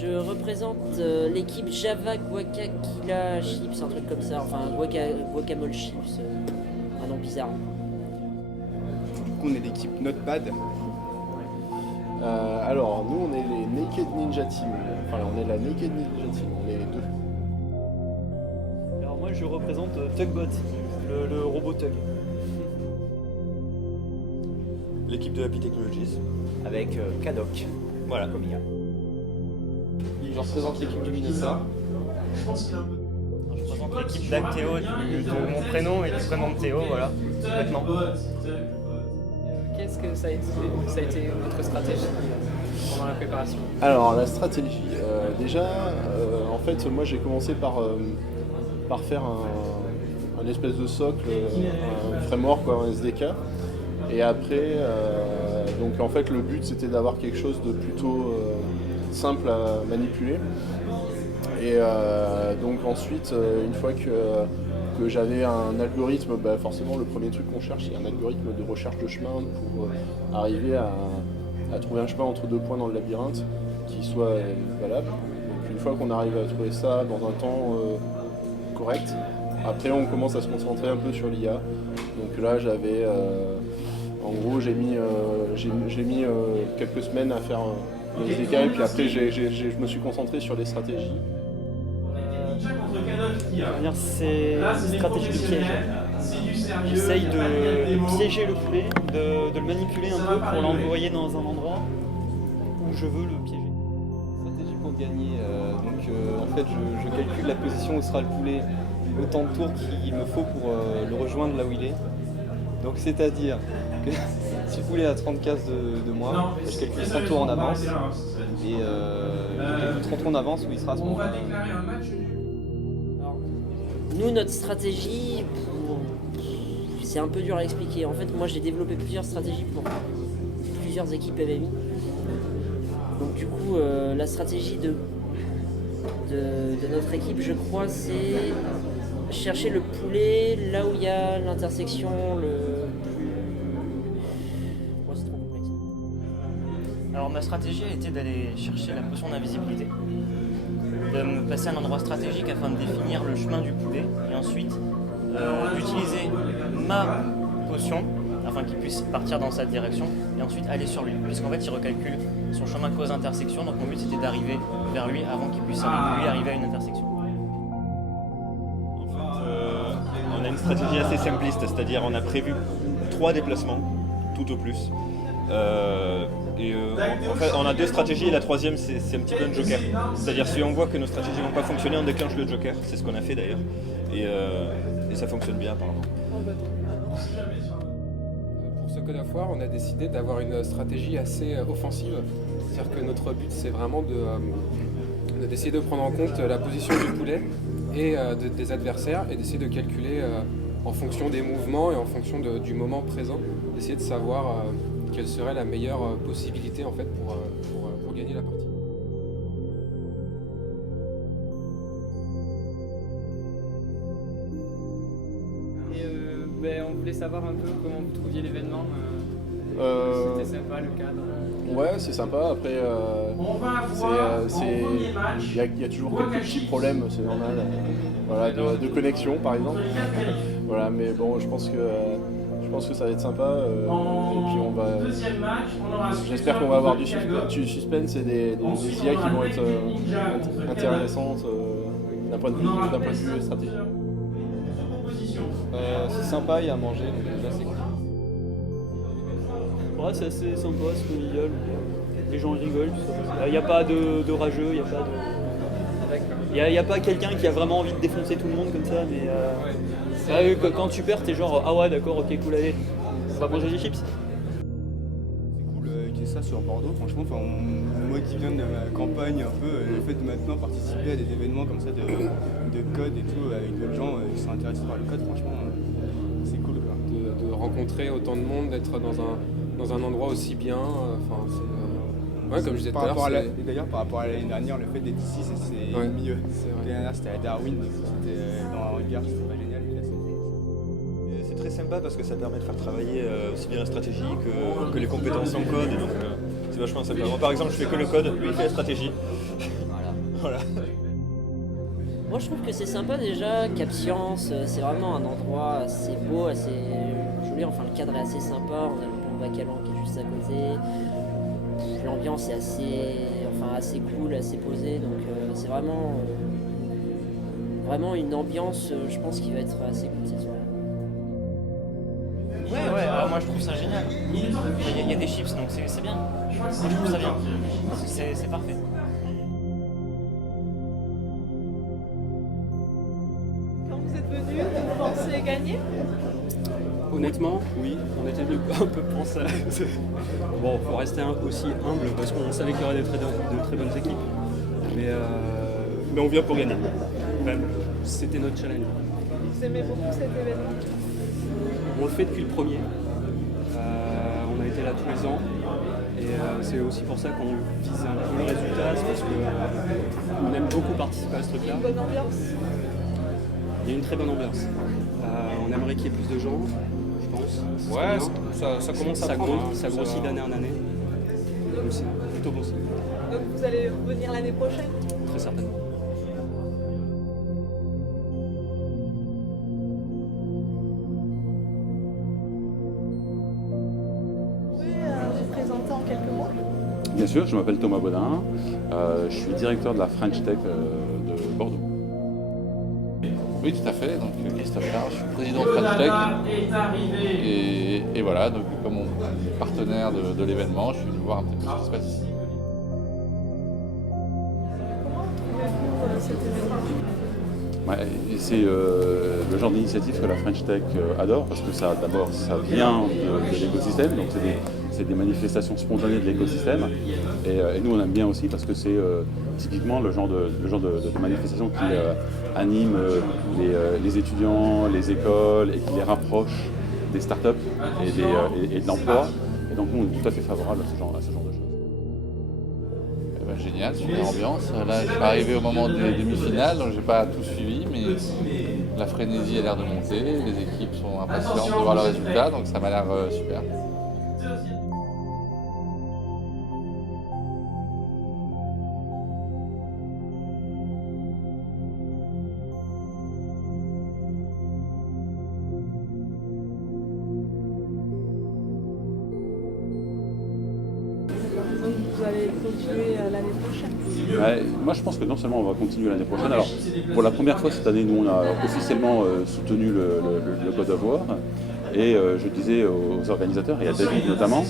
Je représente l'équipe Java Guacamole Chips, un truc comme ça, enfin Guacamole Chips, un nom bizarre. Du coup, on est l'équipe Notepad. Alors, nous, on est les Naked Ninja Team. Enfin, on est la Naked Ninja Team, on est les deux. Alors moi je représente Tugbot, le robot Tug. L'équipe de Happy Technologies. Avec Kadok, Voilà. comme IA. Je représente l'équipe du Minissa. Je représente l'équipe d'Actéo, de mon prénom et du prénom de Théo, voilà, complètement. Qu'est-ce que ça a été votre stratégie pendant la préparation? Alors, la stratégie. Déjà, en fait, moi, j'ai commencé par faire un espèce de socle, un framework, quoi, un SDK. Et après, donc en fait, le but, c'était d'avoir quelque chose de plutôt simple à manipuler. Et donc ensuite, une fois que j'avais un algorithme, forcément le premier truc qu'on cherche, c'est un algorithme de recherche de chemin pour arriver à trouver un chemin entre deux points dans le labyrinthe qui soit valable. Donc une fois qu'on arrive à trouver ça dans un temps correct, après on commence à se concentrer un peu sur l'IA. Donc là j'avais, en gros j'ai mis quelques semaines à faire le SDK et puis après je me suis concentré sur les stratégies. C'est une stratégie de piège. J'essaye de piéger le poulet, de le manipuler un peu pour l'envoyer dans un endroit où je veux le piéger. Stratégie pour gagner. En fait, je calcule la position où sera le poulet, le temps de tour qu'il me faut pour le rejoindre là où il est. Donc c'est-à-dire que si le poulet est à 30 cases de moi, je calcule 30 tours en avance et je calcule 30 tours en avance où il sera à ce moment-là. Nous, notre stratégie, c'est un peu dur à expliquer. En fait, moi, j'ai développé plusieurs stratégies pour plusieurs équipes MMI. Donc, du coup, la stratégie de notre équipe, je crois, c'est chercher le poulet là où il y a l'intersection le plus... Oh, c'est trop complexe. Alors ma stratégie a été d'aller chercher la potion d'invisibilité, de me placer à un endroit stratégique afin de définir le chemin du poulet et ensuite d'utiliser ma potion afin qu'il puisse partir dans cette direction et ensuite aller sur lui, puisqu'en fait il recalcule son chemin cause intersection, donc mon but c'était d'arriver vers lui avant qu'il puisse lui arriver à une intersection. En fait, on a une stratégie assez simpliste, c'est-à-dire on a prévu 3 déplacements, tout au plus. En fait, on a 2 stratégies et la troisième c'est un petit peu un joker. C'est-à-dire si on voit que nos stratégies vont pas fonctionner, on déclenche le joker, c'est ce qu'on a fait d'ailleurs. Et ça fonctionne bien apparemment. Pour ce Code of War, on a décidé d'avoir une stratégie assez offensive. C'est-à-dire que notre but c'est vraiment d'essayer de prendre en compte la position du poulet et des adversaires et d'essayer de calculer en fonction des mouvements et en fonction du moment présent, d'essayer de savoir quelle serait la meilleure possibilité en fait pour gagner la partie. Et on voulait savoir un peu comment vous trouviez l'événement. C'était sympa le cadre. Ouais, c'est sympa. Après, il y a toujours quelques petits problèmes, c'est normal. Voilà, de connexion par exemple. Voilà, mais bon, je pense que ça va être sympa. Et puis j'espère qu'on va avoir du suspense et des IA qui vont être intéressantes d'un point de vue stratégique. C'est sympa, il y a à manger, donc déjà c'est cool. Ouais, c'est assez sympa, c'est convivial. Les gens rigolent. Il n'y a pas de rageux, il n'y a pas de... Il y a pas quelqu'un qui a vraiment envie de défoncer tout le monde comme ça, mais quand tu perds, t'es genre ah ouais d'accord, ok cool, allez, on va manger des chips. C'est cool qu'il y ait ça sur Bordeaux, franchement, moi qui viens de ma campagne un peu, le fait de maintenant participer à des événements comme ça de code et tout, avec d'autres gens qui sont intéressés par le code, franchement, c'est cool quoi. De rencontrer autant de monde, d'être dans un endroit aussi bien, ouais, comme je disais tout à l'heure. Et d'ailleurs, par rapport à l'année dernière, le fait d'être ici, c'est ouais, mieux. C'est vrai. L'année dernière, c'était à Darwin, c'était dans un hangar, c'était pas génial. Mais là, C'est très sympa parce que ça permet de faire travailler aussi bien la stratégie que les compétences en code. Et donc c'est vachement sympa. Moi par exemple, je fais que le code, lui il fait la stratégie. Voilà. Moi je trouve que c'est sympa déjà, Cap Science, c'est vraiment un endroit assez beau, assez joli, enfin le cadre est assez sympa, on a le pont Bacalan qui est juste à côté. L'ambiance est assez cool, assez posée, donc c'est vraiment une ambiance, je pense, qui va être assez cool cette soirée. Ouais, alors moi je trouve ça génial. Il y a des chips, donc c'est bien. Moi je trouve ça bien. C'est parfait. Quand vous êtes venu, vous pensez gagner? Honnêtement, oui, on était venu un peu pour ça. Bon, faut rester aussi humble parce qu'on savait qu'il y aurait de très bonnes équipes. Mais on vient pour gagner. Même, c'était notre challenge. Vous aimez beaucoup cet événement? On le fait depuis le premier. On a été là tous les ans. Et c'est aussi pour ça qu'on vise un peu le résultat, c'est parce qu'on aime beaucoup participer à ce truc-là. Une bonne ambiance? Il y a une très bonne ambiance. On aimerait qu'il y ait plus de gens, je pense. Ouais, ça commence à prendre. Ça grossit d'année en année. Donc c'est plutôt bon signe. Donc vous allez revenir l'année prochaine? Très certainement. Vous pouvez vous présenter en quelques mots? Bien sûr, je m'appelle Thomas Baudin, je suis directeur de la French Tech de Bordeaux. Oui, tout à fait. Donc Christophe Charles, je suis président de French Tech. Et voilà, donc comme partenaire de l'événement, je suis venu voir un petit peu ce qui se passe ici. Comment trouvez-vous cet événement? Ouais, c'est le genre d'initiative que la French Tech adore parce que ça, d'abord, ça vient de l'écosystème, donc c'est des manifestations spontanées de l'écosystème. Et nous, on aime bien aussi parce que c'est typiquement le genre de manifestation qui anime les étudiants, les écoles et qui les rapproche des startups et de l'emploi. Et donc, nous, on est tout à fait favorable à ce genre de choses. Génial, super ambiance. Là, je suis arrivé au moment des demi-finales, donc j'ai pas tout suivi, mais la frénésie a l'air de monter, les équipes sont impatientes de voir le résultat, donc ça m'a l'air super. Donc vous allez continuer l'année prochaine? Ouais, moi je pense que non seulement on va continuer l'année prochaine, alors pour la première fois cette année nous on a officiellement soutenu le God of War et je disais aux organisateurs et à David notamment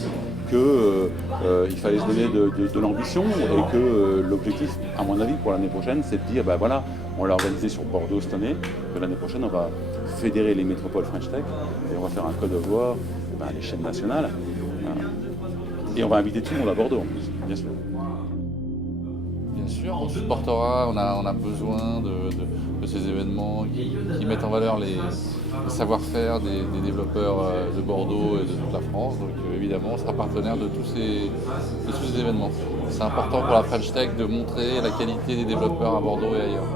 qu'il fallait se donner de l'ambition et que l'objectif à mon avis pour l'année prochaine c'est de dire bah voilà, on l'a organisé sur Bordeaux cette année, que l'année prochaine on va fédérer les métropoles French Tech et on va faire un God of War à l'échelle nationale. Et on va inviter tout le monde à Bordeaux en plus, bien sûr. Bien sûr, on supportera, on a besoin de ces événements qui mettent en valeur les savoir-faire des développeurs de Bordeaux et de toute la France. Donc évidemment, on sera partenaire de tous ces événements. C'est important pour la French Tech de montrer la qualité des développeurs à Bordeaux et ailleurs.